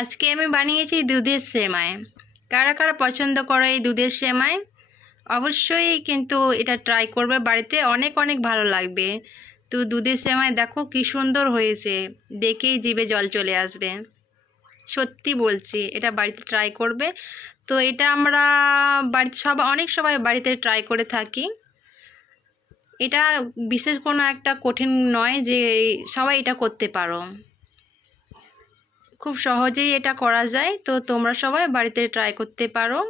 আজকে আমি বানিয়েছি দুধের সেমাই। কারা কারা পছন্দ করো এই দুধের সেমাই? অবশ্যই কিন্তু এটা ট্রাই করবে। বাড়িতে অনেক অনেক ভালো লাগবে। তো দুধের সেমাই দেখো কী সুন্দর হয়েছে। দেখেই জিভে জল চলে আসবে। সত্যি বলছি, এটা বাড়িতে ট্রাই করবে। তো এটা আমরা বাড়িতে সব, অনেক সবাই বাড়িতে ট্রাই করে থাকি। এটা বিশেষ কোনো একটা কঠিন নয় যে সবাই এটা করতে পারো। খুব সহজেই এটা করা যায়। তো তোমরা সবাই বাড়িতে ট্রাই করতে পারো।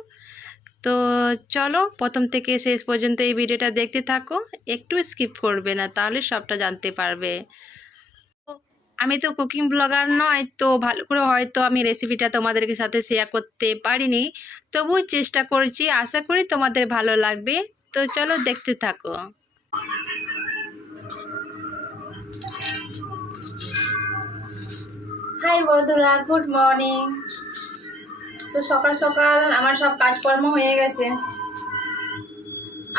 তো চলো, প্রথম থেকে শেষ পর্যন্ত এই ভিডিওটা দেখতে থাকো। একটু স্কিপ করবে না, তাহলে সবটা জানতে পারবে। আমি তো কুকিং ব্লগার নয়, তো ভালো করে হয়তো আমি রেসিপিটা তোমাদেরকে সাথে শেয়ার করতে পারিনি। তবুও চেষ্টা করছি, আশা করি তোমাদের ভালো লাগবে। তো চলো দেখতে থাকো। হাই বন্ধুরা গুড মর্নিং তো সকাল সকাল আমার সব কাজকর্ম হয়ে গেছে।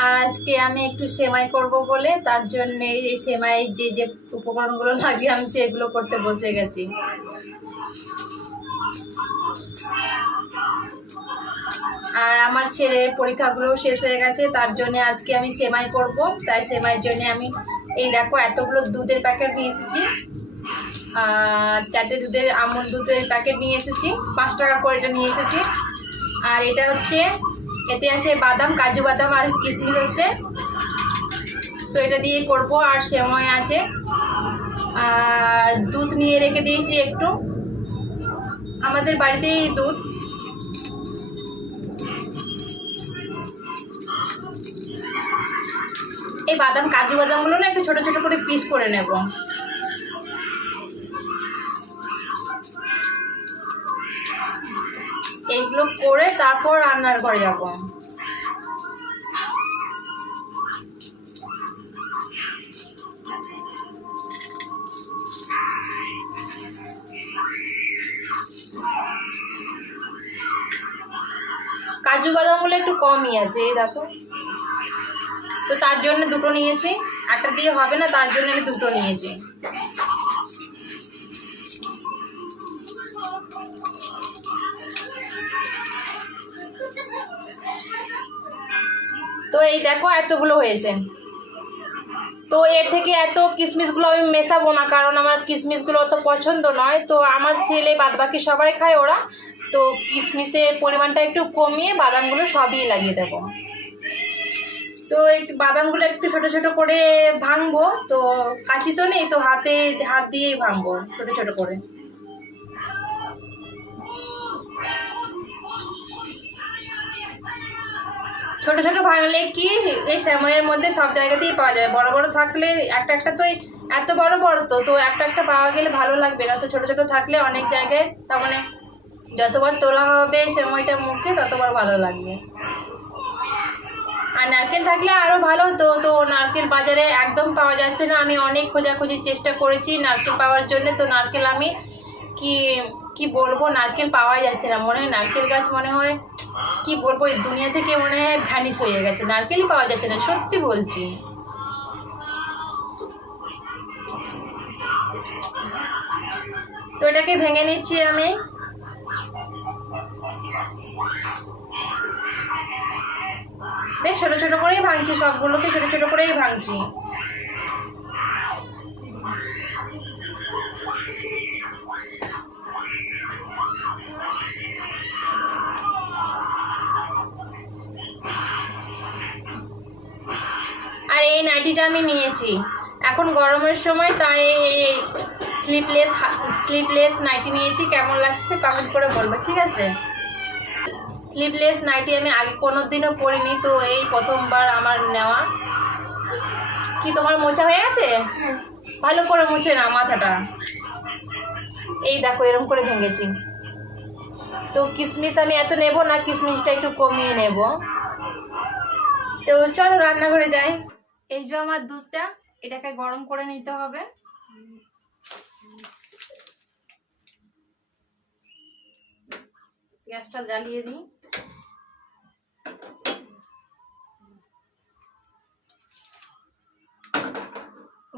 আর আজকে আমি একটু সেমাই করব বলে, তার জন্যে এই সেমাই যে যে উপকরণগুলো লাগে, আমি সেগুলো করতে বসে গেছি। আর আমার ছেলের পরীক্ষাগুলো শেষ হয়ে গেছে, তার জন্য আজকে আমি সেমাই করব। তাই সেমাইয়ের জন্য আমি, এই দেখো, এতগুলো দুধের প্যাকেট নিয়ে এসেছি। চারটে দুধের আমুল দুধের প্যাকেট নিয়ে এসেছি। পাঁচ টাকা করে এটা নিয়ে এসেছি। আর এটা হচ্ছে, এতে আছে বাদাম, কাজু বাদাম আর কিশমিশ আছে। তো এটা দিয়ে করব, আর সেময় আছে। আর দুধ নিয়ে রেখে দিয়েছি একটু। আমাদের বাড়িতেই দুধ। এই বাদাম, কাজু বাদামগুলো না একটু ছোটো ছোটো করে পিস করে নেব। এইগুলো করে তারপর রান্নার ঘরে যাব। কাজু বাদামগুলো একটু কমই আছে, এই দেখো। তো তার জন্য দুটো নিয়েছি। একটা দিয়ে হবে না, তার জন্য আমি দুটো নিয়েছি। তো এই দেখো এতগুলো হয়েছে। তো এর থেকে এত কিশমিশগুলো আমি মেশাবো না, কারণ আমার কিশমিশগুলো অত পছন্দ নয়। তো আমার ছেলে বাদ বাকি সবাই খায় ওরা। তো কিশমিশের পরিমাণটা একটু কমিয়ে বাদামগুলো সবই লাগিয়ে দেবো। তো একটু বাদামগুলো একটু ছোট ছোট করে ভাঙবো। তো কাশি তো নেই, তো হাতে, হাত দিয়েই ভাঙবো, ছোট ছোট করে। ছোট ছোট ভাঙলে কি এই সময়ের মধ্যে সব জায়গাতেই পাওয়া যায়। বড় বড় থাকলে একটা একটা তো এত বড় বড় তো তো একটা একটা পাওয়া গেলে ভালো লাগবে না। তো ছোট ছোট থাকলে অনেক জায়গায় তার মানে যতবার তোলা হবে সময়টা মুখে, ততবার ভালো লাগবে। আর নারকেল থাকলে আরও ভালো তো তো নারকেল বাজারে একদম পাওয়া যাচ্ছে না। আমি অনেক খোঁজাখুঁজির চেষ্টা করেছি নারকেল পাওয়ার জন্য। তো নারকেল আমি কি কি বলব, নারকেল পাওয়াই যাচ্ছে না। মনে হয় নারকেল গাছ মনে হয়, কি বলব, এই দুনিয়া থেকে মনে হয় ভ্যানিস হয়ে গেছে। নারকেলই পাওয়া যাচ্ছে না, সত্যি বলছি। তো এটাকে ভেঙে নিচ্ছি আমি। বেশ ছোট ছোট করেই ভাঙছি সবগুলোকে, ছোট ছোট করেই ভাঙছি। আর এই নাইটিটা আমি নিয়েছি। এখন গরমের সময় তাই এই স্লিপলেস স্লিপলেস নাইটি নিয়েছি। কেমন লাগছে কমেন্ট করে বলবে ঠিক আছে? স্লিপলেস নাইটি আমি আগে কোনো দিনও পরিনি তো এই প্রথমবার আমার নেওয়া। কি তোমার মোচা হয়ে গেছে? ভালো করে মুছে না মাথাটা। এই দেখো এরকম করে ভেঙেছি। তো কিশমিশ আমি এত নেব না কিশমিশটা একটু কমিয়ে নেব। তো চলো রান্নাঘরে যাই। এই যে আমার দুধটা, এটাকে গরম করে নিতে হবে। গ্যাসটা জ্বালিয়ে দিই।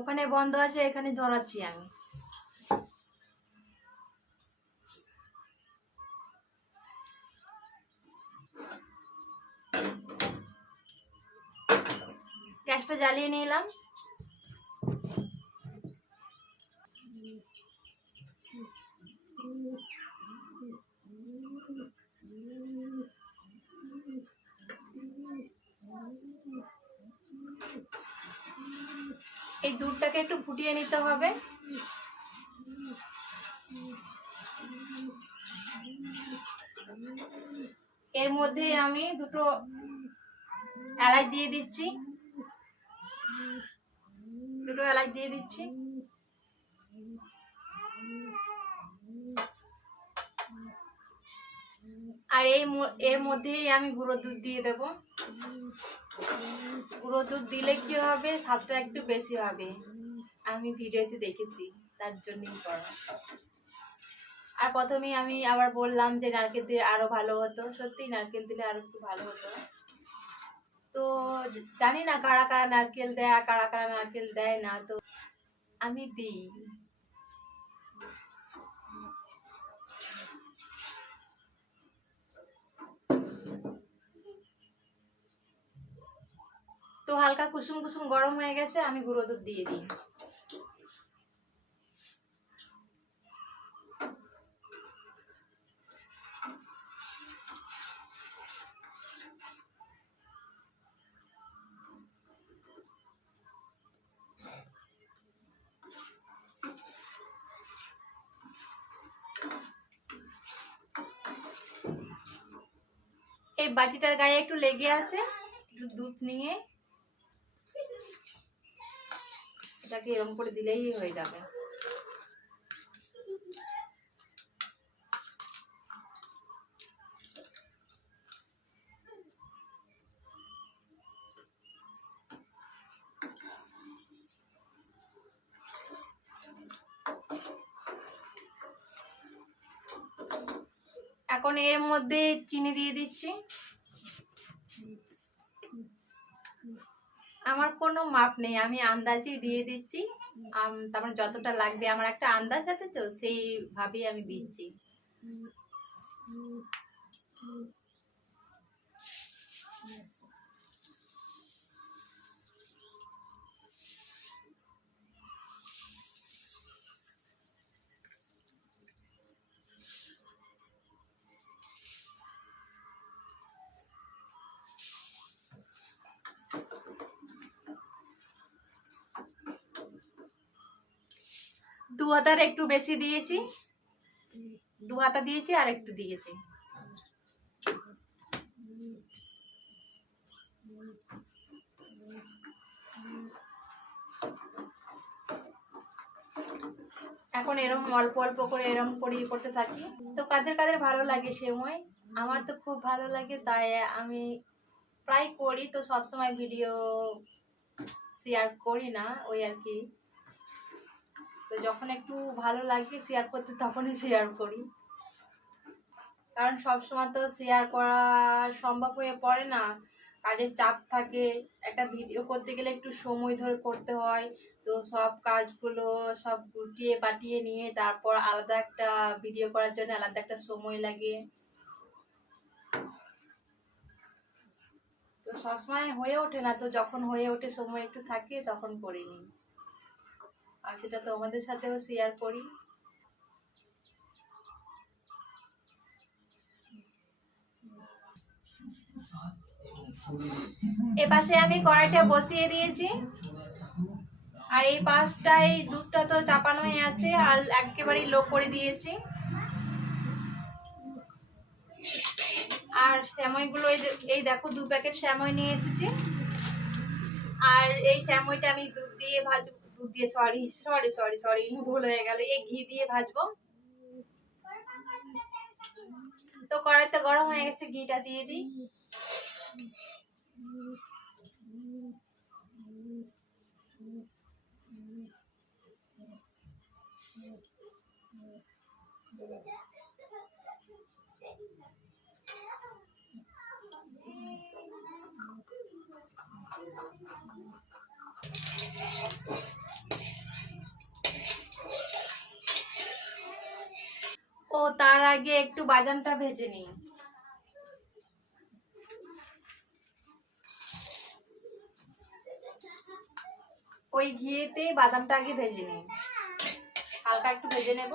ওখানে বন্ধ আছে, এখানে ধরাচ্ছি আমি। গ্যাসটা জ্বালিয়ে নিলাম। এই দুধটাকে একটু ফুটিয়ে নিতে হবে। এর মধ্যে আমি দুটো এলাচ দিয়ে দিচ্ছি। দুটো এলাচ দিয়ে দিচ্ছি। আর এই এর মধ্যেই আমি গুঁড়ো দুধ দিয়ে দেব। গুঁড়ো দুধ দিলে কি হবে? স্বাদটা একটু বেশি হবে। আমি ভিডিওতে দেখেছি, তার জন্যই করা। আর প্রথমেই আমি আবার বললাম যে নারকেল দিলে আরও ভালো হতো। সত্যিই নারকেল দিলে আরও একটু ভালো হতো। তো জানি না কারা কারা নারকেল দেয় আর কারা কারা নারকেল দেয় না, তো আমি দিই। তো হালকা কুসুম কুসুম গরম হয়ে গেছে, আমি গুঁড়ো দুধ দিয়ে দিই। এই বাটিটার গায়ে একটু লেগে আছে, একটু দুধ নিয়ে। এটাকে এরম করে দিলেই হয়ে যাবে। এখন এর মধ্যে চিনি দিয়ে দিচ্ছি। আমার কোনো মাপ নেই, আমি আন্দাজেই দিয়ে দিচ্ছি। তারপর যতটা লাগবে, আমার একটা আন্দাজ আছে তো, সেইভাবেই আমি দিচ্ছি। দু হাতার একটু বেশি দিয়েছি। দু হাতা দিয়েছি, আর একটু দিয়েছি। এখন এরম অল্প অল্প করে এরম করে, করতে থাকি। তো কাদের কাদের ভালো লাগে সময়? আমার তো খুব ভালো লাগে, তাই আমি প্রায় করি, তো সবসময় ভিডিও শেয়ার করি না, ওই আর কি। তো যখন একটু ভালো লাগে শেয়ার করতে তখনই শেয়ার করি। কারণ সব সময় তো শেয়ার করা সম্ভব হয়ে পড়ে না। কাজের চাপ থাকে, একটা ভিডিও করতে গেলে একটু সময় ধরে করতে হয়। তো সব কাজগুলো সব গুটিয়ে পাটিয়ে নিয়ে তারপর আলাদা একটা ভিডিও করার জন্য আলাদা একটা সময় লাগে। তো সবসময় হয়ে ওঠে না, তো যখন হয়ে ওঠে সময় একটু থাকে তখন করে নিই আর সেটা তোমাদের সাথেও শেয়ার করি। এ পাশে আমি কড়াইটা বসিয়ে দিয়েছি। আর এই পাশটায় দুধটা তো চাপানোই আছে আর একেবারেই লো করে দিয়েছি। আর স্যামইগুলো এই দেখো, দু প্যাকেট স্যামই নিয়ে এসেছি। আর এই স্যামইটা আমি দুধ দিয়ে ভাজবো দুধ দিয়ে সরি সরি সরি সরি ভুল হয়ে গেল। এই ঘি দিয়ে ভাজবো। তো কড়াইতে গরম হয়ে গেছে, ঘিটা দিয়ে দিই। ও তার আগে একটু বাজানটা ভেজে নিই। ওই ঘিয়েতে বাদামটা আগে ভেজে নিই। হালকা একটু ভেজে নেব।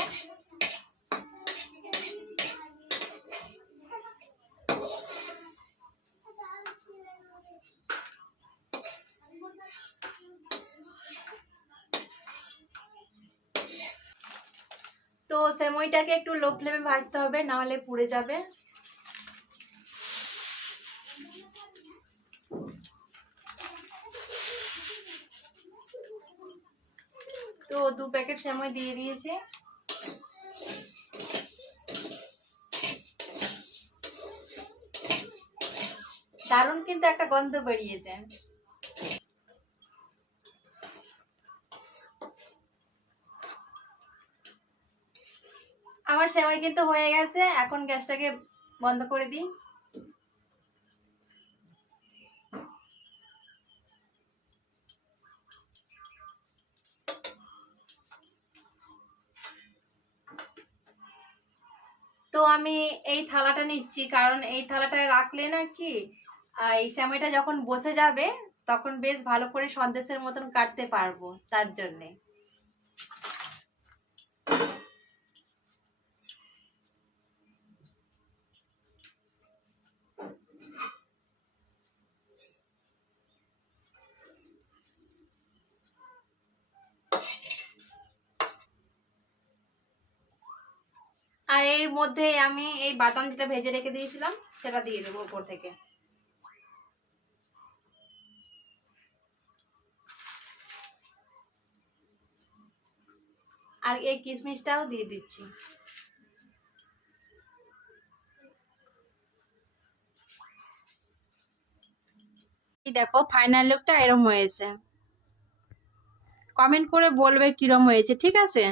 তো সেমইটাকে একটু লো ফ্লেমে ভাজতে হবে না হলে পুড়ে যাবে। তো দু প্যাকেট সেমই দিয়ে দিয়েছি। দারুণ কিন্তু একটা গন্ধ বেরিয়েছে। সেমাই কিন্তু হয়ে গেছে। এখন গ্যাসটাকে বন্ধ করে দিই। তো আমি এই থালাটা নিচ্ছি, কারণ এই থালাটায় রাখলে না কি এই সেমাইটা যখন বসে যাবে, তখন বেশ ভালো করে সন্দেশের মতন কাটতে পারব, তার জন্যে। আর এর মধ্যে আমি এই বাদাম যেটা ভেজে রেখে দিয়েছিলাম, সেটা দিয়ে দেবো উপর থেকে। আর এই কিশমিশটাও দিয়ে দিচ্ছি। দেখো ফাইনাল লুকটা এরম হয়েছে। কমেন্ট করে বলবে কিরম হয়েছে, ঠিক আছে?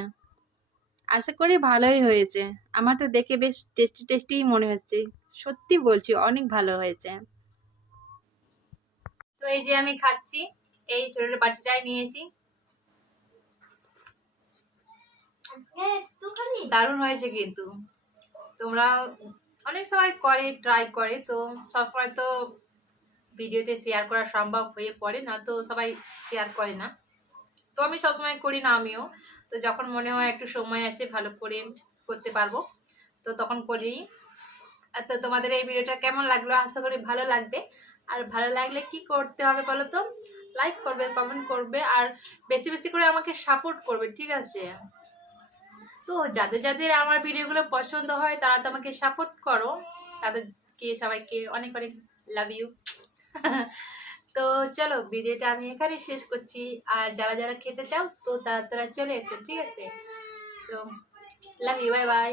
আশা করি ভালোই হয়েছে। আমার তো দেখে বেশ টেস্টি টেস্টিই মনে হচ্ছে। সত্যি বলছি অনেক ভালো হয়েছে। তো এই যে আমি খাচ্ছি এই ছোট বাটিটাই নিয়েছি। দারুণ হয়েছে কিন্তু। তোমরা অনেক সময় করে ট্রাই করে তো সবসময় তো ভিডিওতে শেয়ার করা সম্ভব হয়ে পড়ে না তো সবাই শেয়ার করে না। তো আমি সবসময় করি না আমিও। তো যখন মনে হয় একটু সময় আছে, ভালো করে করতে পারব, তো তখন করি। তো তোমাদের এই ভিডিওটা কেমন লাগল? আশা করি ভালো লাগবে। আর ভালো লাগলে কি করতে হবে বলো তো? লাইক করবে কমেন্ট করবে, আর বেশি বেশি করে আমাকে সাপোর্ট করবে, ঠিক আছে? তো যাদের যাদের আমার ভিডিওগুলো পছন্দ হয়, তারা তো আমাকে সাপোর্ট করো। তাদেরকে সবাইকে অনেক অনেক লাভ ইউ তো চলো ভিডিওটা আমি এখানে শেষ করছি। আর যারা যারা খেতে চাও, তো তারা তারা চলে এসে, ঠিক আছে? তো লাভ ইউ বাই বাই